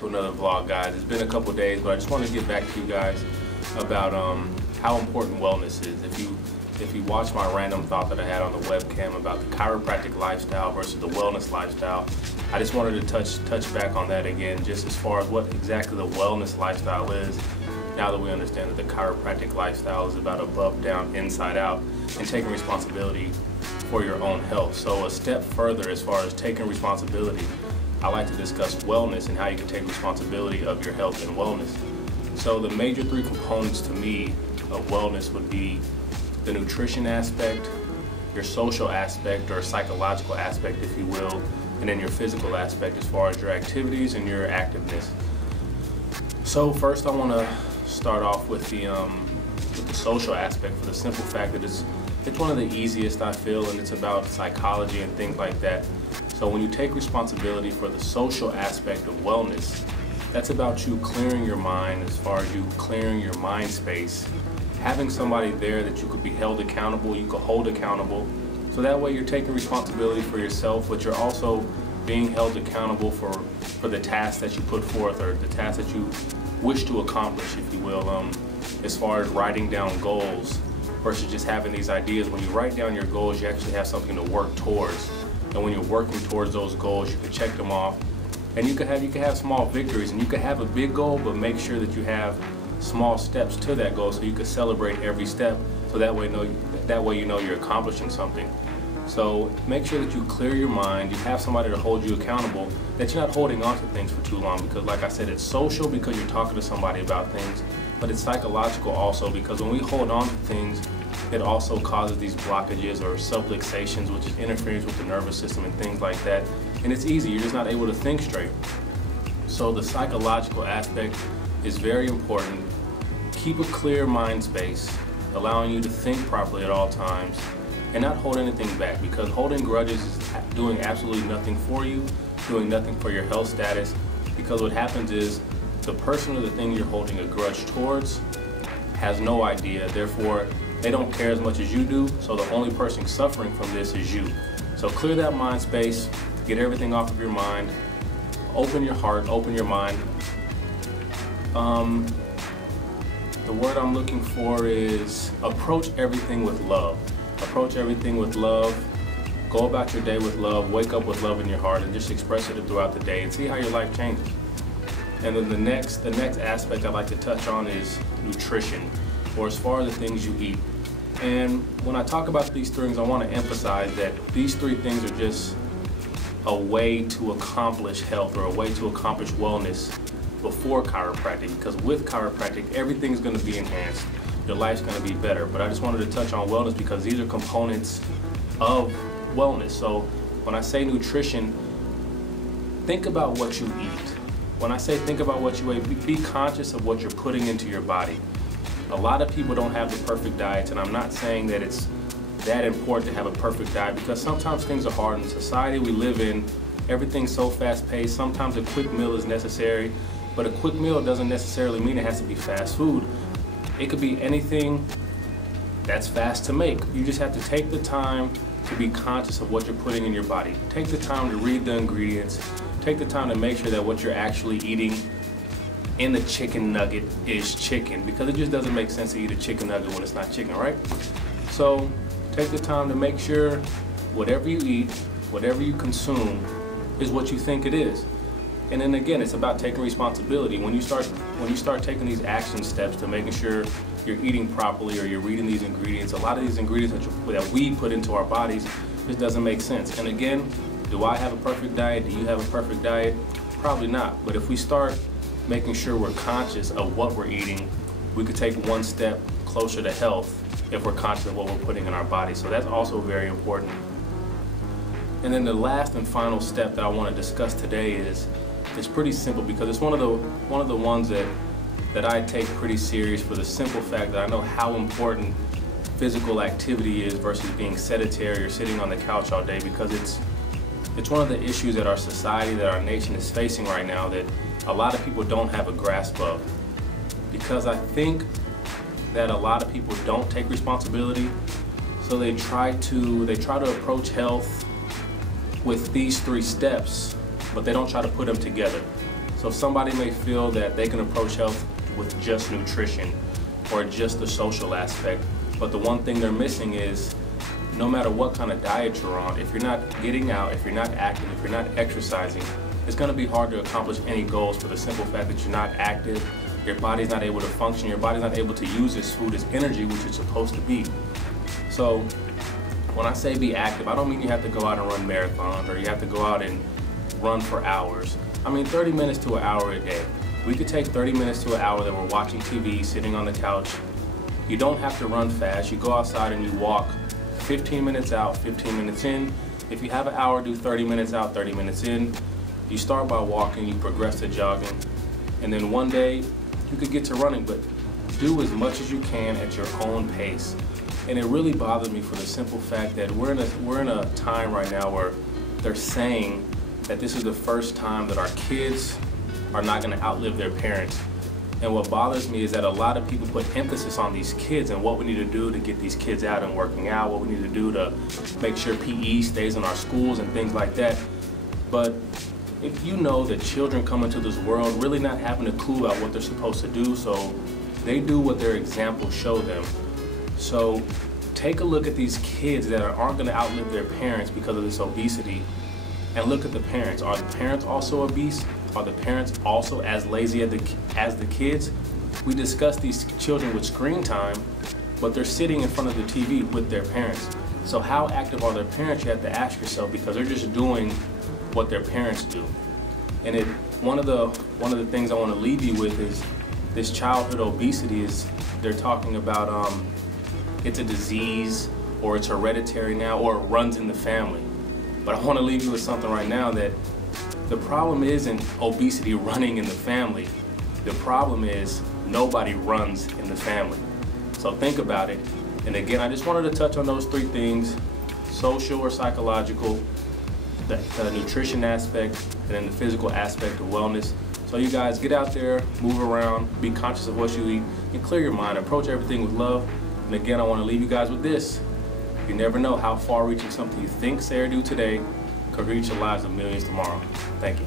to another vlog, guys. It's been a couple days, but I just wanted to get back to you guys about how important wellness is. If you watch my random thought that I had on the webcam about the chiropractic lifestyle versus the wellness lifestyle, I just wanted to touch back on that again, just as far as what exactly the wellness lifestyle is. Now that we understand that the chiropractic lifestyle is about above, down, inside out, and taking responsibility for your own health. So a step further as far as taking responsibility, I like to discuss wellness and how you can take responsibility of your health and wellness. So the major three components to me of wellness would be the nutrition aspect, your social aspect or psychological aspect, if you will, and then your physical aspect as far as your activities and your activeness. So first I want to start off with the social aspect, for the simple fact that it's one of the easiest, I feel, and it's about psychology and things like that. So when you take responsibility for the social aspect of wellness, that's about you clearing your mind, as far as you clearing your mind space, having somebody there that you could be held accountable, you could hold accountable. So that way you're taking responsibility for yourself, but you're also being held accountable for the tasks that you put forth, or the tasks that you wish to accomplish, if you will, as far as writing down goals versus just having these ideas. When you write down your goals, you actually have something to work towards. And when you're working towards those goals, you can check them off. And you can have small victories, and you can have a big goal, but make sure that you have small steps to that goal so you can celebrate every step, so that way you know you're accomplishing something. So make sure that you clear your mind, you have somebody to hold you accountable, that you're not holding on to things for too long, because like I said, it's social because you're talking to somebody about things, but it's psychological also, because when we hold on to things, it also causes these blockages or subluxations, which is interference with the nervous system and things like that. And it's easy, you're just not able to think straight. So the psychological aspect is very important. Keep a clear mind space, allowing you to think properly at all times, and not hold anything back, because holding grudges is doing absolutely nothing for you, doing nothing for your health status, because what happens is the person or the thing you're holding a grudge towards has no idea, therefore they don't care as much as you do, so the only person suffering from this is you. So clear that mind space, get everything off of your mind, open your heart, open your mind. The word I'm looking for is approach everything with love. Approach everything with love. Go about your day with love. Wake up with love in your heart and just express it throughout the day and see how your life changes. And then the next aspect I'd like to touch on is nutrition, or as far as the things you eat. And when I talk about these things, I want to emphasize that these three things are just a way to accomplish health, or a way to accomplish wellness before chiropractic, because with chiropractic, everything's going to be enhanced. Your life's going to be better. But I just wanted to touch on wellness because these are components of wellness. So when I say nutrition, think about what you eat. When I say think about what you eat, be conscious of what you're putting into your body. A lot of people don't have the perfect diets, and I'm not saying that it's that important to have a perfect diet, because sometimes things are hard in the society we live in. Everything's so fast-paced. Sometimes a quick meal is necessary, but a quick meal doesn't necessarily mean it has to be fast food. It could be anything that's fast to make. You just have to take the time to be conscious of what you're putting in your body. Take the time to read the ingredients. Take the time to make sure that what you're actually eating in the chicken nugget is chicken, because it just doesn't make sense to eat a chicken nugget when it's not chicken, right? So take the time to make sure whatever you eat, whatever you consume, is what you think it is. And then again, it's about taking responsibility. When you start taking these action steps to making sure you're eating properly, or you're reading these ingredients, a lot of these ingredients that we put into our bodies just doesn't make sense. And again, do I have a perfect diet? Do you have a perfect diet? Probably not. But if we start making sure we're conscious of what we're eating, we could take one step closer to health if we're conscious of what we're putting in our body. So that's also very important. And then the last and final step that I want to discuss today is pretty simple, because it's one of the ones that I take pretty serious, for the simple fact that I know how important physical activity is versus being sedentary or sitting on the couch all day, because it's one of the issues that our society, that our nation is facing right now, that a lot of people don't have a grasp of. Because I think that a lot of people don't take responsibility, so they try to approach health with these three steps, but they don't try to put them together. So somebody may feel that they can approach health with just nutrition or just the social aspect, but the one thing they're missing is no matter what kind of diet you're on, if you're not getting out, if you're not active, if you're not exercising, it's going to be hard to accomplish any goals for the simple fact that you're not active, your body's not able to function, your body's not able to use this food as energy, which it's supposed to be. So when I say be active, I don't mean you have to go out and run marathons or you have to go out and run for hours. I mean 30 minutes to an hour a day. We could take 30 minutes to an hour that we're watching TV, sitting on the couch. You don't have to run fast. You go outside and you walk 15 minutes out, 15 minutes in. If you have an hour, do 30 minutes out, 30 minutes in. You start by walking, you progress to jogging, and then one day you could get to running, but do as much as you can at your own pace. And it really bothers me for the simple fact that we're in a time right now where they're saying that this is the first time that our kids are not going to outlive their parents. And what bothers me is that a lot of people put emphasis on these kids and what we need to do to get these kids out and working out, what we need to do to make sure PE stays in our schools and things like that. But if you know that children come into this world really not having a clue about what they're supposed to do, so they do what their examples show them. So take a look at these kids that aren't going to outlive their parents because of this obesity, and look at the parents. Are the parents also obese? Are the parents also as lazy as the kids? We discuss these children with screen time, but they're sitting in front of the TV with their parents. So how active are their parents? You have to ask yourself, because they're just doing what their parents do. And one of the things I want to leave you with is this childhood obesity is, they're talking about it's a disease or it's hereditary now or it runs in the family. But I want to leave you with something right now, that the problem isn't obesity running in the family. The problem is nobody runs in the family. So think about it. And again, I just wanted to touch on those three things: social or psychological, the nutrition aspect, and then the physical aspect of wellness. So you guys get out there, move around, be conscious of what you eat, and clear your mind. Approach everything with love. And again, I want to leave you guys with this. You never know how far-reaching something you think, say, or do today could reach the lives of millions tomorrow. Thank you.